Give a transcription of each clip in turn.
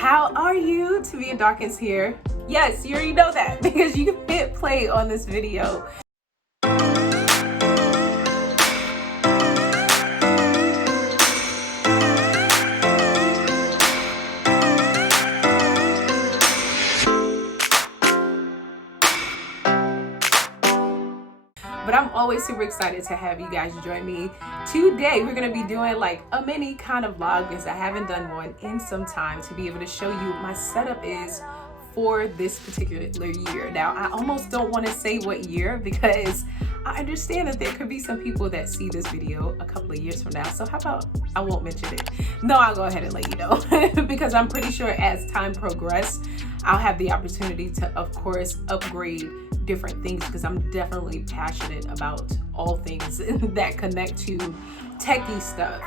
How are you? Tamia Dawkins here. Yes, you already know that because you can hit play on this video. But I'm always super excited to have you guys join me. Today, we're gonna be doing like a mini kind of vlog because I haven't done one in some time to be able to show you what my setup is for this particular year. Now, I almost don't want to say what year because I understand that there could be some people that see this video a couple of years from now. So how about I won't mention it? No, I'll go ahead and let you know because I'm pretty sure as time progresses, I'll have the opportunity to, of course, upgrade different things because I'm definitely passionate about all things that connect to techie stuff.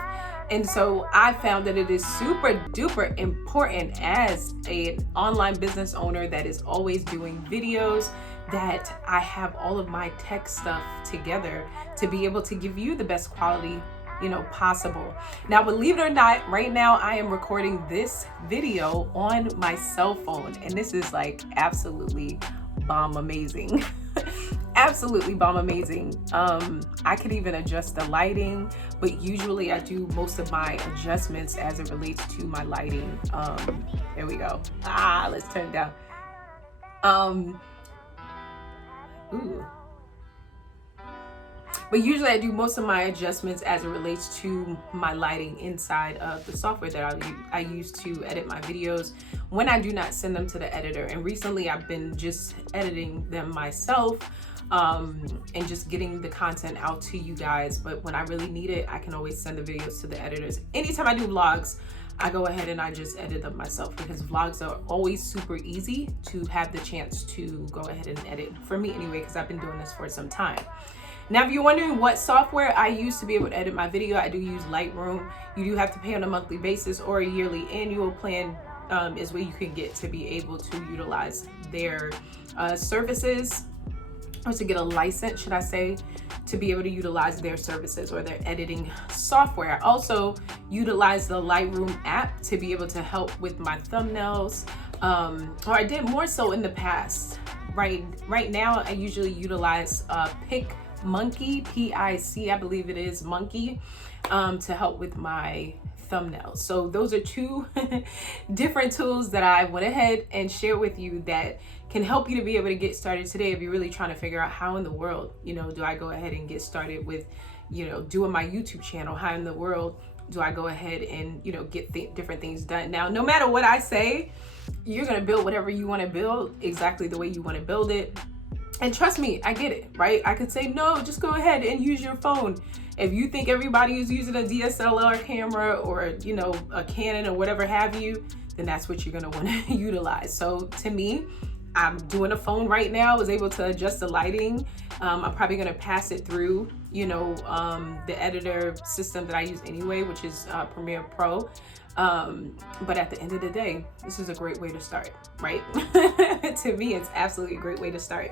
And so I found that it is super duper important as an online business owner that is always doing videos that I have all of my tech stuff together to be able to give you the best quality possible. Now, believe it or not, right now I am recording this video on my cell phone, and this is like absolutely bomb amazing. Absolutely bomb amazing. I could even adjust the lighting, but usually I do most of my adjustments as it relates to my lighting. There we go. Let's turn it down. But usually I do most of my adjustments as it relates to my lighting inside of the software that I use to edit my videos when I do not send them to the editor. And recently I've been just editing them myself and just getting the content out to you guys. But when I really need it, I can always send the videos to the editors. Anytime I do vlogs, I go ahead and I just edit them myself because vlogs are always super easy to have the chance to go ahead and edit, for me anyway, because I've been doing this for some time. Now, if you're wondering what software I use to be able to edit my video, I do use Lightroom. You do have to pay on a monthly basis or a yearly annual plan is what you can get to be able to utilize their services, or to get a license, should I say, to be able to utilize their services or their editing software. I also utilize the Lightroom app to be able to help with my thumbnails, or I did more so in the past. Right now, I usually utilize Monkey, P-I-C, I believe it is Monkey, to help with my thumbnails. So those are two different tools that I went ahead and shared with you that can help you to be able to get started today if you're really trying to figure out how in the world, do I go ahead and get started with, doing my YouTube channel? How in the world do I go ahead and, get different things done? Now, no matter what I say, you're going to build whatever you want to build exactly the way you want to build it. And trust me, I get it, right? I could say, no, just go ahead and use your phone. If you think everybody is using a DSLR camera or, a Canon or whatever have you, then that's what you're going to want to utilize. So to me, I'm doing a phone right now. I was able to adjust the lighting. I'm probably going to pass it through, the editor system that I use anyway, which is Premiere Pro. But at the end of the day, this is a great way to start, right? To me, it's absolutely a great way to start.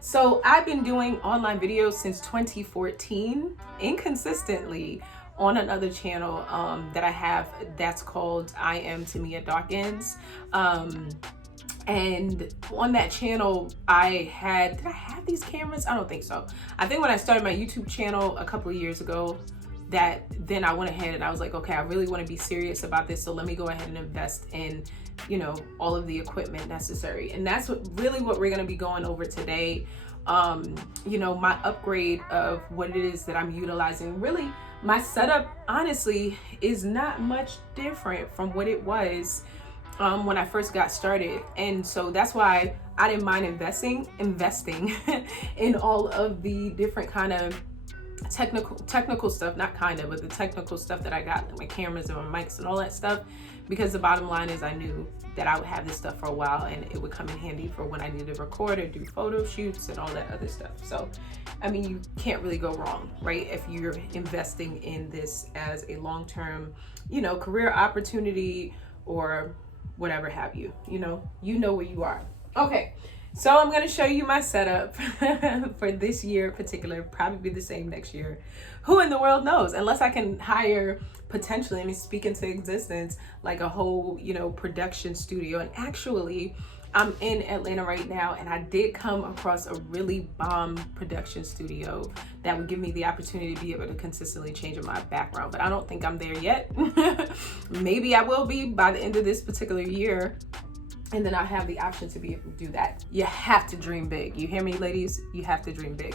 So I've been doing online videos since 2014, inconsistently, on another channel that I have that's called I Am Tamia Dawkins. And on that channel, did I have these cameras? I don't think so. I think when I started my YouTube channel a couple of years ago, then I went ahead and I was like, okay, I really want to be serious about this. So let me go ahead and invest in, all of the equipment necessary. And that's what we're going to be going over today. My upgrade of what it is that I'm utilizing. Really, my setup, honestly, is not much different from what it was when I first got started. And so that's why I didn't mind investing in all of the different kind of technical stuff, but the technical stuff that I got, like my cameras and my mics and all that stuff, because the bottom line is I knew that I would have this stuff for a while and it would come in handy for when I need to record or do photo shoots and all that other stuff. So, I mean, you can't really go wrong, right? If you're investing in this as a long-term, career opportunity or whatever have you, you know where you are. Okay. So I'm going to show you my setup for this year in particular, probably the same next year. Who in the world knows? Unless I can hire, potentially, speak into existence, like a whole, production studio. And actually, I'm in Atlanta right now, and I did come across a really bomb production studio that would give me the opportunity to be able to consistently change my background. But I don't think I'm there yet. Maybe I will be by the end of this particular year. And then I have the option to be able to do that. You have to dream big. You hear me, ladies? You have to dream big.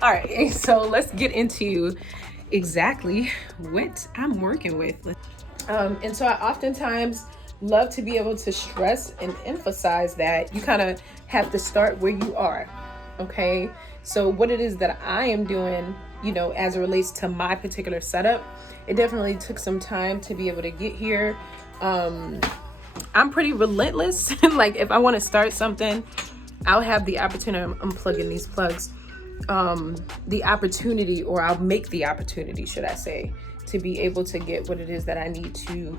All right, so let's get into exactly what I'm working with. And so I oftentimes love to be able to stress and emphasize that you kind of have to start where you are, okay? So what it is that I am doing, as it relates to my particular setup, it definitely took some time to be able to get here. I'm pretty relentless. Like if I want to start something, I'll have the opportunity, I'm plugging these plugs, the opportunity, or I'll make the opportunity, should I say, to be able to get what it is that I need to,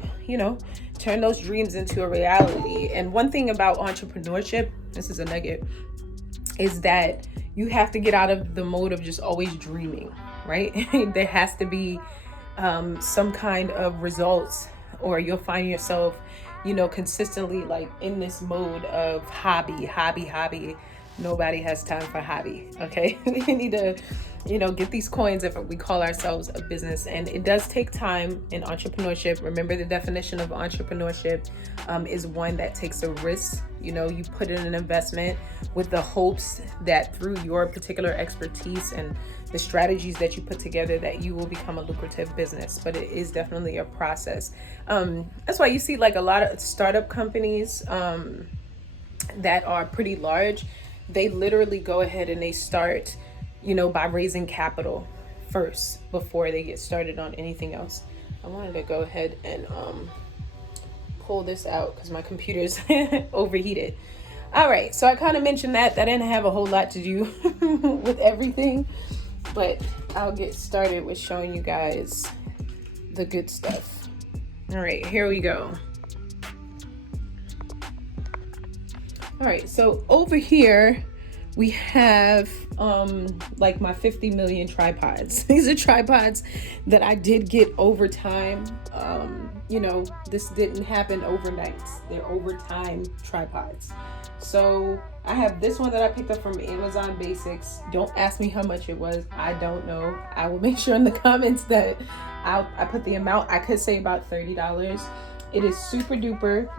turn those dreams into a reality. And one thing about entrepreneurship, this is a nugget, is that you have to get out of the mode of just always dreaming, right? There has to be some kind of results, or you'll find yourself consistently like in this mode of hobby. Nobody has time for hobby, okay? We need to, get these coins if we call ourselves a business. And it does take time in entrepreneurship. Remember, the definition of entrepreneurship is one that takes a risk. You put in an investment with the hopes that through your particular expertise and the strategies that you put together, that you will become a lucrative business. But it is definitely a process. That's why you see like a lot of startup companies that are pretty large. They literally go ahead and they start, by raising capital first before they get started on anything else. I wanted to go ahead and pull this out because my computer's overheated. All right, so I kind of mentioned that didn't have a whole lot to do with everything, but I'll get started with showing you guys the good stuff. All right, here we go. All right, so over here we have like my 50 million tripods. These are tripods that I did get over time. This didn't happen overnight. They're over time tripods. So I have this one that I picked up from Amazon Basics. Don't ask me how much it was. I don't know. I will make sure in the comments that I put the amount. I could say about $30. It is super duper,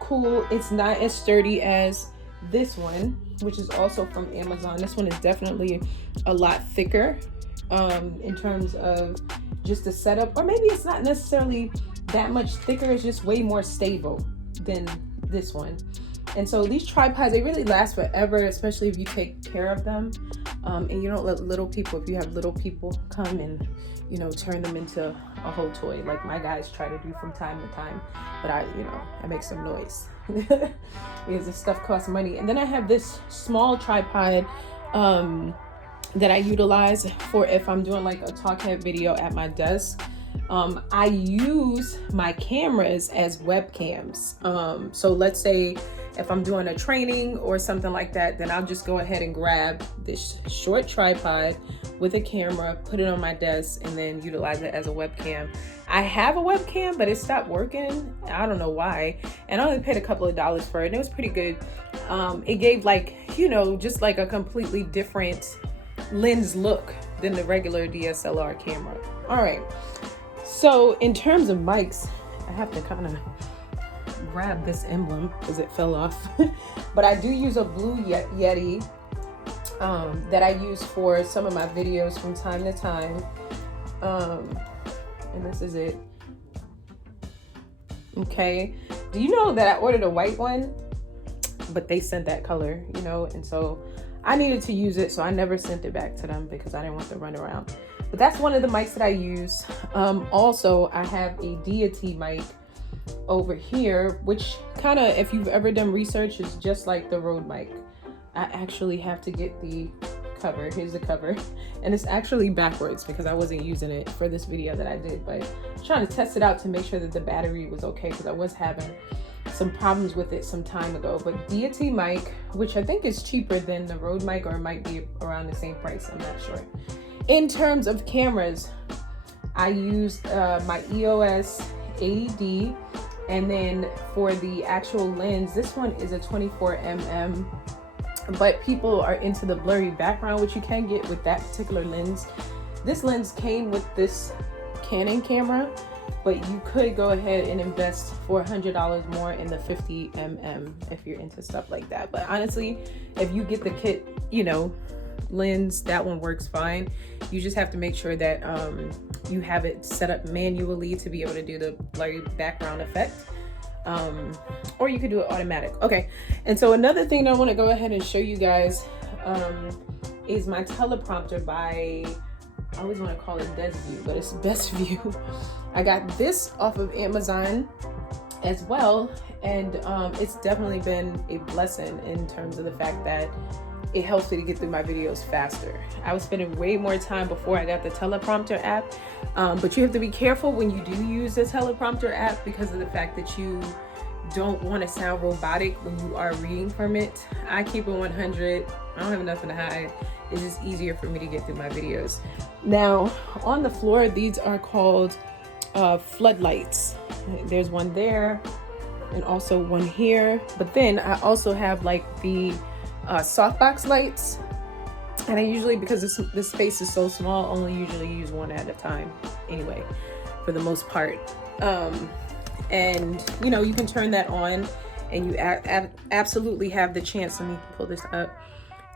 cool. It's not as sturdy as this one, which is also from Amazon. This one is definitely a lot thicker in terms of just the setup, or maybe it's not necessarily that much thicker. It's just way more stable than this one. And so these tripods, they really last forever, especially if you take care of them. And you don't let if you have little people come and, turn them into a whole toy, like my guys try to do from time to time. But I make some noise because this stuff costs money. And then I have this small tripod that I utilize for if I'm doing like a talk head video at my desk. I use my cameras as webcams. So let's say if I'm doing a training or something like that, then I'll just go ahead and grab this short tripod with a camera, put it on my desk, and then utilize it as a webcam. I have a webcam, but it stopped working. I don't know why. And I only paid a couple of dollars for it, and it was pretty good. It gave like, just like a completely different lens look than the regular DSLR camera. All right. So in terms of mics, I have to kind of grab this emblem because it fell off. But I do use a blue YETI that I use for some of my videos from time to time. And this is it. Okay. Do you know that I ordered a white one, but they sent that color, and so I needed to use it, so I never sent it back to them because I didn't want to run around. But that's one of the mics that I use. Also, I have a DEITY mic over here, which kind of, if you've ever done research, is just like the Rode mic. I actually have to get the cover. Here's the cover. And it's actually backwards because I wasn't using it for this video that I did, but I'm trying to test it out to make sure that the battery was okay because I was having some problems with it some time ago. But DEITY mic, which I think is cheaper than the Rode mic, or it might be around the same price, I'm not sure. In terms of cameras, I used my EOS 80D, and then for the actual lens, this one is a 24mm, but people are into the blurry background, which you can get with that particular lens. This lens came with this Canon camera, but you could go ahead and invest $400 more in the 50mm if you're into stuff like that. But honestly, if you get the kit, you know, lens, that one works fine. You just have to make sure that you have it set up manually to be able to do the blurry background effect, or you could do it automatic. Okay, and so another thing that I want to go ahead and show you guys is my teleprompter by, I always want to call it BESTVIEW, but it's BESTVIEW. I got this off of Amazon as well, and it's definitely been a blessing in terms of the fact that it helps me to get through my videos faster. I was spending way more time before I got the teleprompter app, but you have to be careful when you do use the teleprompter app because of the fact that you don't want to sound robotic when you are reading from it. I keep it 100. I don't have nothing to hide. It's just easier for me to get through my videos. Now, on the floor, these are called floodlights. There's one there and also one here. But then I also have like the softbox lights, and I usually, because this space is so small, only usually use one at a time anyway, for the most part. And you know, you can turn that on, and you absolutely have the chance, let me pull this up,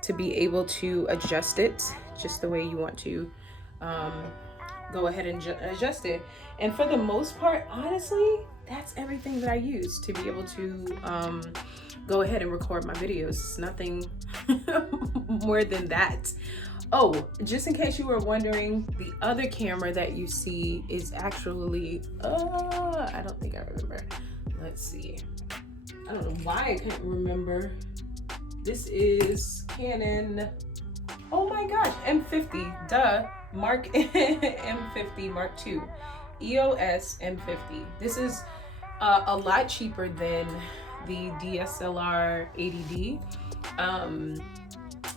to be able to adjust it just the way you want to go ahead and adjust it. And for the most part, honestly, that's everything that I use to be able to go ahead and record my videos. It's nothing more than that. Oh, just in case you were wondering, the other camera that you see is actually, I don't think I remember. Let's see. I don't know why I can't remember. This is Canon, oh my gosh, M50, duh, Mark M50 Mark II, EOS M50. This is a lot cheaper than the DSLR 80D,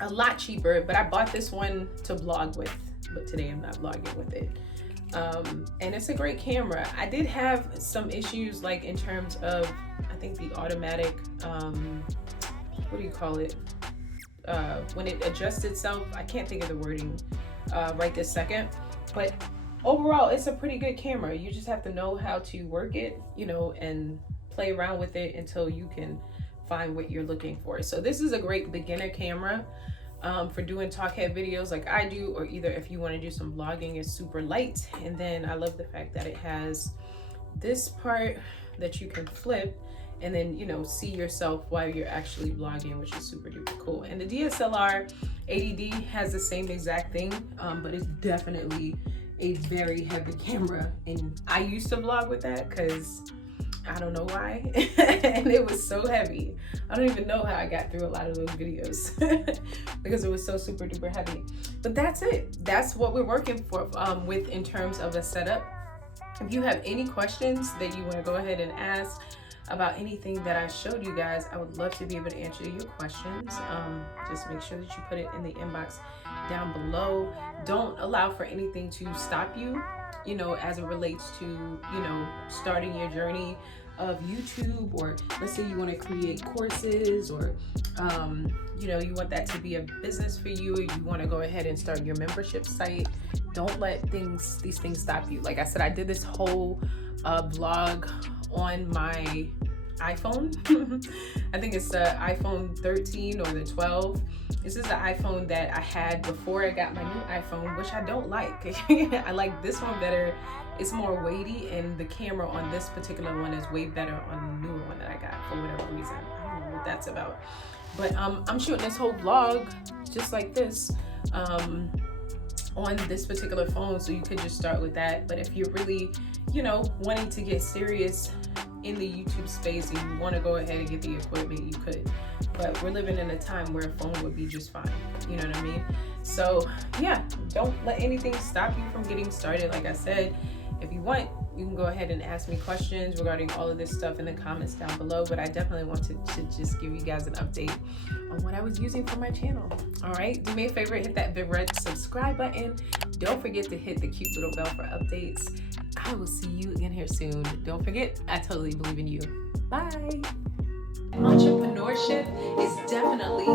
a lot cheaper, but I bought this one to vlog with, but today I'm not vlogging with it. And it's a great camera. I did have some issues, like in terms of, I think the automatic, what do you call it? When it adjusts itself, I can't think of the wording right this second, but overall, it's a pretty good camera. You just have to know how to work it, you know, and play around with it until you can find what you're looking for. So this is a great beginner camera for doing talk head videos like I do, or either if you want to do some vlogging. It's super light, and then I love the fact that it has this part that you can flip and then, you know, see yourself while you're actually vlogging, which is super duper cool. And the DSLR 80D has the same exact thing, but it's definitely a very heavy camera, and I used to vlog with that because I don't know why, and it was so heavy. I don't even know how I got through a lot of those videos because it was so super duper heavy. But that's it. That's what we're working for with in terms of a setup. If you have any questions that you want to go ahead and ask about anything that I showed you guys, I would love to be able to answer your questions. Just make sure that you put it in the inbox down below. Don't allow for anything to stop you, you know, as it relates to, you know, starting your journey of YouTube, or let's say you want to create courses, or you know, you want that to be a business for you, or you want to go ahead and start your membership site. Don't let these things stop you. Like I said, I did this whole vlog on my iPhone. I think it's the iPhone 13 or the 12. This is the iPhone that I had before I got my new iPhone, which I don't like. I like this one better. It's more weighty, and the camera on this particular one is way better on the newer one that I got for whatever reason. I don't know what that's about. But I'm shooting this whole vlog just like this on this particular phone, so you could just start with that. But if you're really, you know, wanting to get serious in the YouTube space and you want to go ahead and get the equipment, you could. But we're living in a time where a phone would be just fine. You know what I mean? So yeah, don't let anything stop you from getting started. Like I said, if you want you can go ahead and ask me questions regarding all of this stuff in the comments down below, but I definitely wanted to just give you guys an update on what I was using for my channel. All right, do me a favor, hit that big red subscribe button. Don't forget to hit the cute little bell for updates. I will see you again here soon. Don't forget, I totally believe in you. Bye. Entrepreneurship is definitely